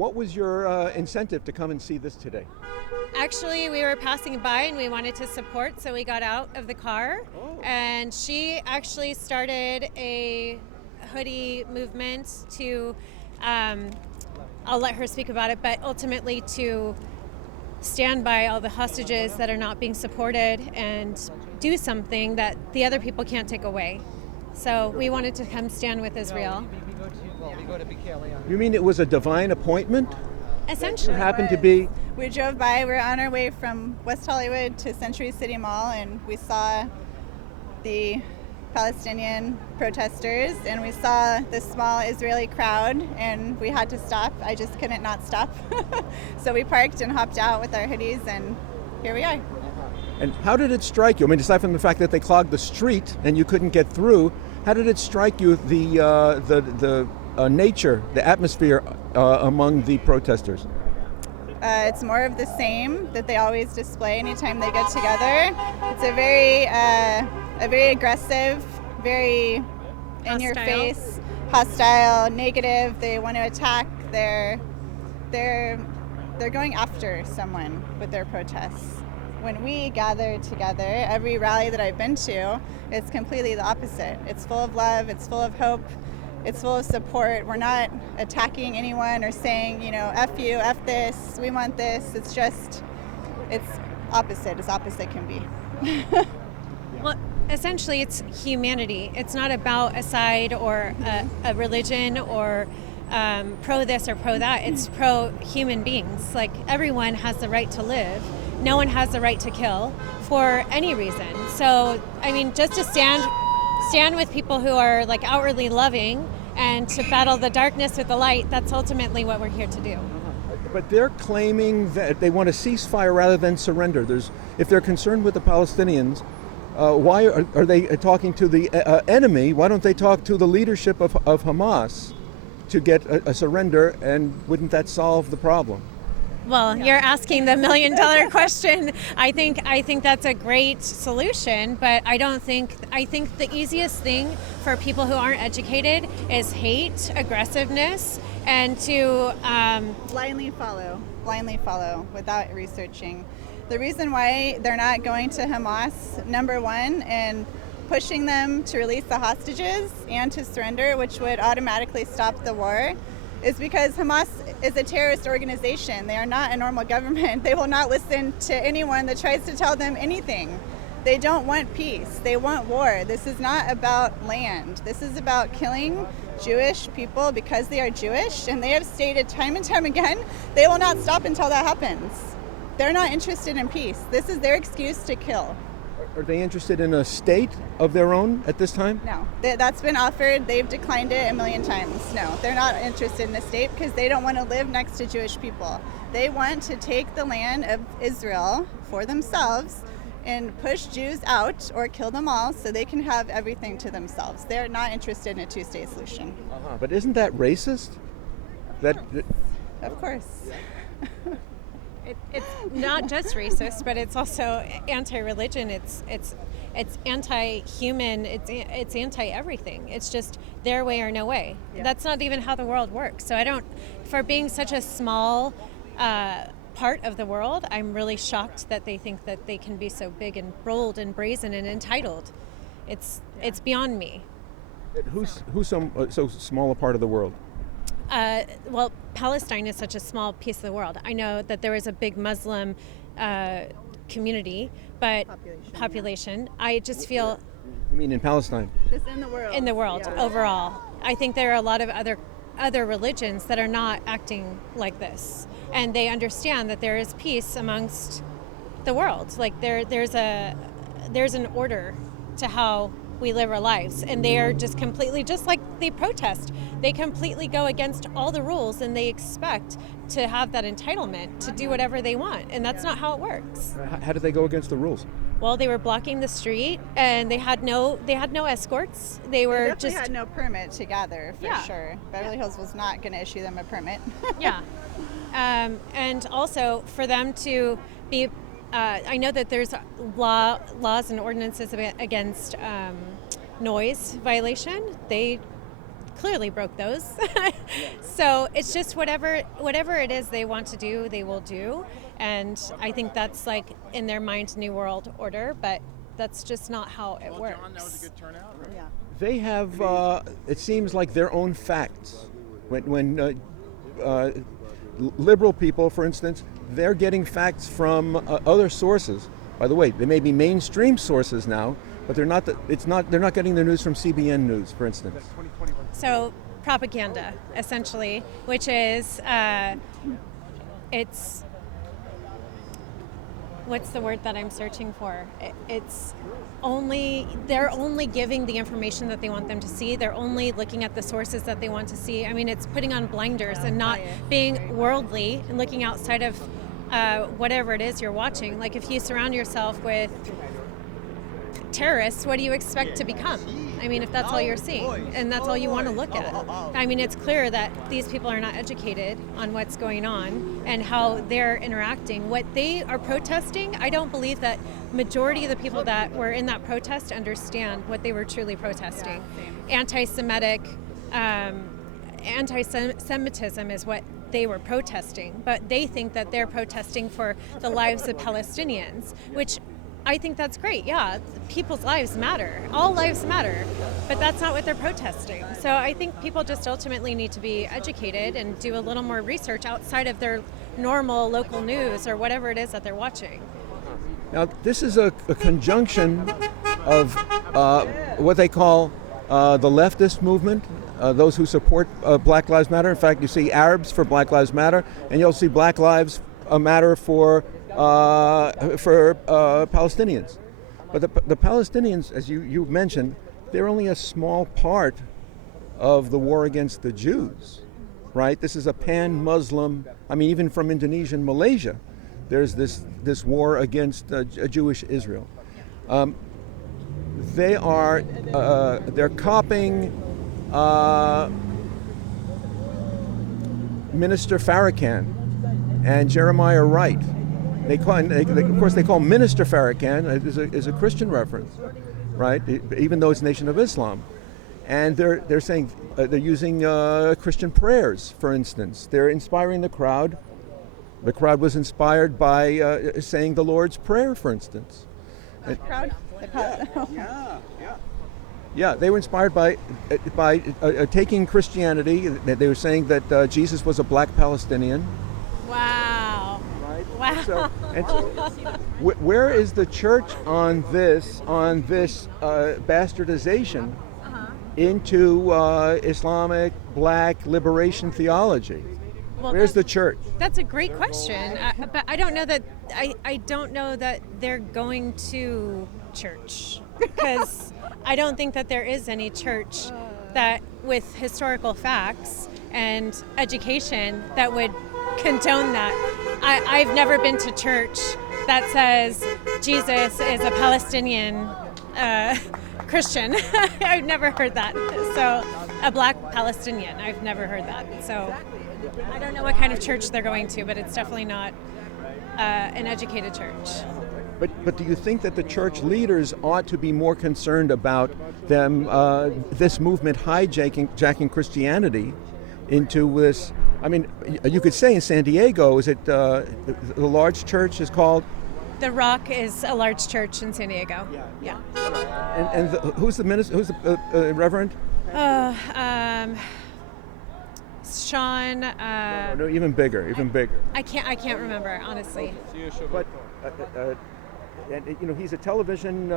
What was your incentive to come and see this today? Actually, we were passing by and we wanted to support, so we got out of the car. And she actually started a hoodie movement to, I'll let her speak about it, but ultimately to stand by all the hostages that are not being supported and do something that the other people can't take away. So we wanted to come stand with Israel. You mean it was a divine appointment? Essentially. It happened to be. We drove by, we were on our way from West Hollywood to Century City Mall, and we saw the Palestinian protesters, and we saw the small Israeli crowd, and we had to stop. I just couldn't not stop. So we parked and hopped out with our hoodies, and here we are. And how did it strike you? I mean, aside from the fact that they clogged the street and you couldn't get through, how did it strike you, the nature, the atmosphere among the protesters? It's more of the same that they always display anytime they get together. It's a very aggressive, very in-your-face, hostile, negative. They want to attack. They're going after someone with their protests. When we gather together, every rally that I've been to, it's completely the opposite. It's full of love. It's full of hope. It's full of support. We're not attacking anyone or saying, F you, F this, we want this. It's just, it's opposite as opposite can be. Well, essentially it's humanity. It's not about a side or a religion or pro this or pro that. It's pro human beings. Like, everyone has the right to live. No one has the right to kill for any reason. So, I mean, just to stand with people who are like outwardly loving and to battle the darkness with the light, that's ultimately what we're here to do. But they're claiming that they want a ceasefire rather than surrender. If they're concerned with the Palestinians, why are they talking to the enemy? Why don't they talk to the leadership of Hamas to get a surrender, and wouldn't that solve the problem? Well, you're asking the $1 million question. I think that's a great solution, but I think the easiest thing for people who aren't educated is hate, aggressiveness, and to blindly follow without researching. The reason why they're not going to Hamas, number one, and pushing them to release the hostages and to surrender, which would automatically stop the war, is because Hamas is a terrorist organization. They are not a normal government. They will not listen to anyone that tries to tell them anything. They don't want peace. They want war. This is not about land. This is about killing Jewish people because they are Jewish, and they have stated time and time again they will not stop until that happens. They're not interested in peace. This is their excuse to kill. Are they interested in a state of their own at this time? No. That's been offered. They've declined it 1 million times. No, they're not interested in a state because they don't want to live next to Jewish people. They want to take the land of Israel for themselves and push Jews out or kill them all so they can have everything to themselves. They're not interested in a two-state solution. But isn't that racist? Of course. It's not just racist, but it's also anti-religion. It's anti-human. It's anti-everything. It's just their way or no way. Yeah. That's not even how the world works. So for being such a small part of the world, I'm really shocked that they think that they can be so big and bold and brazen and entitled. It's beyond me. Who's so small a part of the world? Well, Palestine is such a small piece of the world. I know that there is a big Muslim community, but population. I just feel... You mean in Palestine? Just in the world. In the world, overall. I think there are a lot of other religions that are not acting like this. And they understand that there is peace amongst the world. Like there's an order to how we live our lives, and they are just completely, just like they protest, they completely go against all the rules, and they expect to have that entitlement to do whatever they want, and that's not how it works. How did they go against the rules? Well, they were blocking the street, and they had no escorts. They had no permit to gather, for sure. Beverly Hills was not going to issue them a permit. Yeah. And also for them to be, I know that there's laws and ordinances against noise violation. They clearly broke those. So it's just whatever it is they want to do, they will do. And I think that's like in their mind, New World Order, but that's just not how it works. John, that was a good turnout, right? Yeah. They have, it seems like their own facts. When liberal people, for instance, they're getting facts from other sources. By the way, they may be mainstream sources now, but they're not. They're not getting their news from CBN News, for instance. So propaganda, essentially, which is it's. What's the word that I'm searching for? They're only giving the information that they want them to see. They're only looking at the sources that they want to see. I mean, it's putting on blinders and not being worldly and looking outside of whatever it is you're watching. Like if you surround yourself with terrorists, what do you expect to become? I mean, if that's all you're seeing and that's all you want to look at. I mean, it's clear that these people are not educated on what's going on and how they're interacting. What they are protesting, I don't believe that majority of the people that were in that protest understand what they were truly protesting. Anti-Semitic, anti-Semitism is what they were protesting, but they think that they're protesting for the lives of Palestinians, which I think that's great. Yeah, people's lives matter. All lives matter. But that's not what they're protesting. So I think people just ultimately need to be educated and do a little more research outside of their normal local news or whatever it is that they're watching. Now, this is a conjunction of what they call the leftist movement, those who support Black Lives Matter. In fact, you see Arabs for Black Lives Matter, and you'll see Black Lives Matter for Palestinians. But the Palestinians, as you mentioned, they're only a small part of the war against the Jews, right? This is a pan-Muslim, I mean, even from Indonesia and Malaysia, there's this war against Jewish Israel. They're copying Minister Farrakhan and Jeremiah Wright. Of course, they call Minister Farrakhan is a Christian reference, right? Even though it's Nation of Islam, and they're saying they're using Christian prayers, for instance. They're inspiring the crowd. The crowd was inspired by saying the Lord's Prayer, for instance. The crowd. Yeah, they were inspired by taking Christianity. They were saying that Jesus was a black Palestinian. Wow. Right. Wow. So where is the church on this bastardization into Islamic black liberation theology? Well, Where's the church? That's a great question, but I don't know that I don't know that they're going to church, because I don't think that there is any church that with historical facts and education that would condone that. I've never been to church that says Jesus is a Palestinian Christian. I've never heard that. So a black Palestinian, I've never heard that. So I don't know what kind of church they're going to, but it's definitely not an educated church. But do you think that the church leaders ought to be more concerned about them, this movement hijacking Christianity into this? I mean, you could say in San Diego, is it the large church is called? The Rock is a large church in San Diego. Yeah. And who's the minister? Who's the reverend? Sean. No, even bigger. I can't remember, honestly. But and he's a television,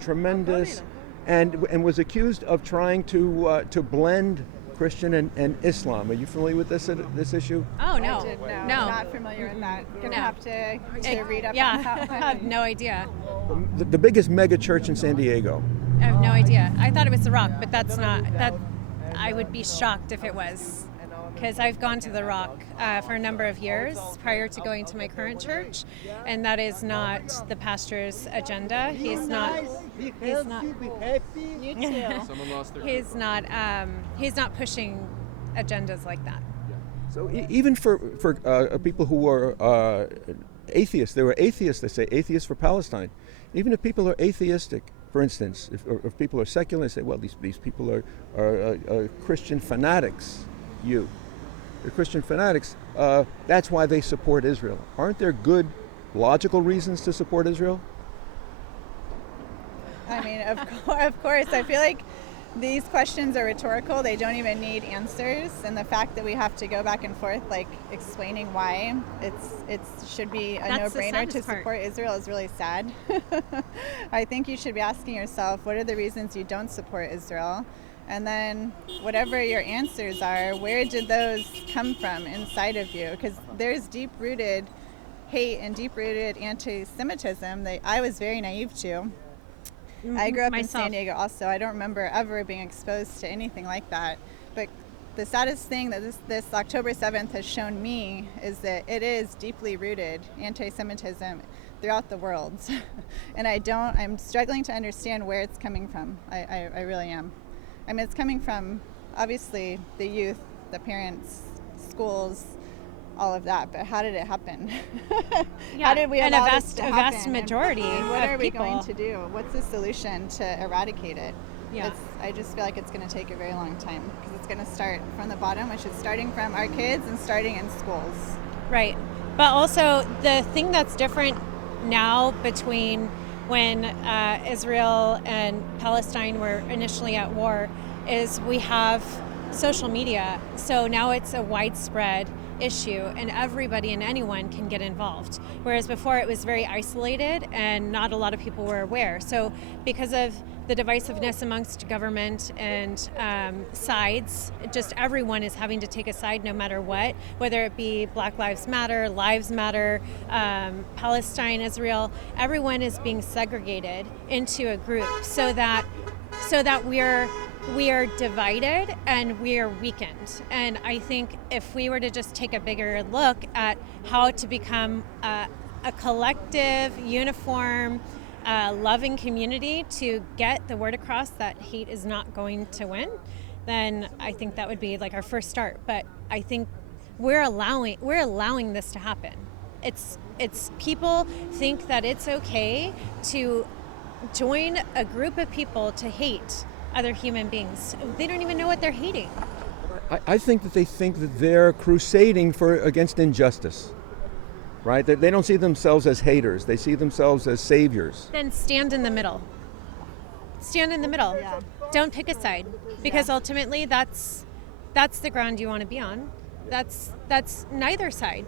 tremendous, and was accused of trying to blend Christian and Islam. Are you familiar with this issue? Oh no, No, no. not familiar with that. Gonna No. have to read up on Yeah, that I one. have no idea. The biggest mega church in San Diego. I have no idea. I thought it was The Rock, but that's not. That I would be shocked if it was, because I've gone to The Rock for a number of years prior to going to my current church, and that is not the pastor's agenda. He's not. You too. Someone lost their He's not pushing agendas like that. So even for people who are atheists, there were atheists that say atheists for Palestine. Even if people are atheistic, for instance, if people are secular, they say, well, these people are Christian fanatics. they're Christian fanatics, that's why they support Israel. Aren't there good, logical reasons to support Israel? I mean, of course. I feel like these questions are rhetorical. They don't even need answers. And the fact that we have to go back and forth, like explaining why it should be a no-brainer to support Israel is really sad. I think you should be asking yourself, what are the reasons you don't support Israel? And then whatever your answers are, where did those come from inside of you? Because there's deep-rooted hate and deep-rooted anti-Semitism that I was very naive to. I grew up in San Diego also. I don't remember ever being exposed to anything like that. But the saddest thing that this October 7th has shown me is that it is deeply rooted anti-Semitism throughout the world. And I'm struggling to understand where it's coming from. I really am. I mean, it's coming from, obviously, the youth, the parents, schools, all of that, but how did it happen? How did we allow this to happen? A vast majority and what are we people. going to do? What's the solution to eradicate it? Yeah. I just feel like it's going to take a very long time because it's going to start from the bottom, which is starting from our kids and starting in schools. Right. But also the thing that's different now between when Israel and Palestine were initially at war is we have social media. So now it's a widespread issue and everybody and anyone can get involved. Whereas before it was very isolated and not a lot of people were aware. So because of the divisiveness amongst government and sides, just everyone is having to take a side no matter what, whether it be Black Lives Matter, Lives Matter, Palestine, Israel, everyone is being segregated into a group so that we are divided and we are weakened. And I think if we were to just take a bigger look at how to become a collective, uniform, loving community to get the word across that hate is not going to win, then I think that would be like our first start. But I think we're allowing this to happen. It's people think that it's okay to join a group of people to hate other human beings. They don't even know what they're hating. I think that they think that they're crusading against injustice, right? They don't see themselves as haters. They see themselves as saviors. Then stand in the middle. Stand in the middle. Yeah. Don't pick a side, because ultimately that's the ground you want to be on. That's neither side.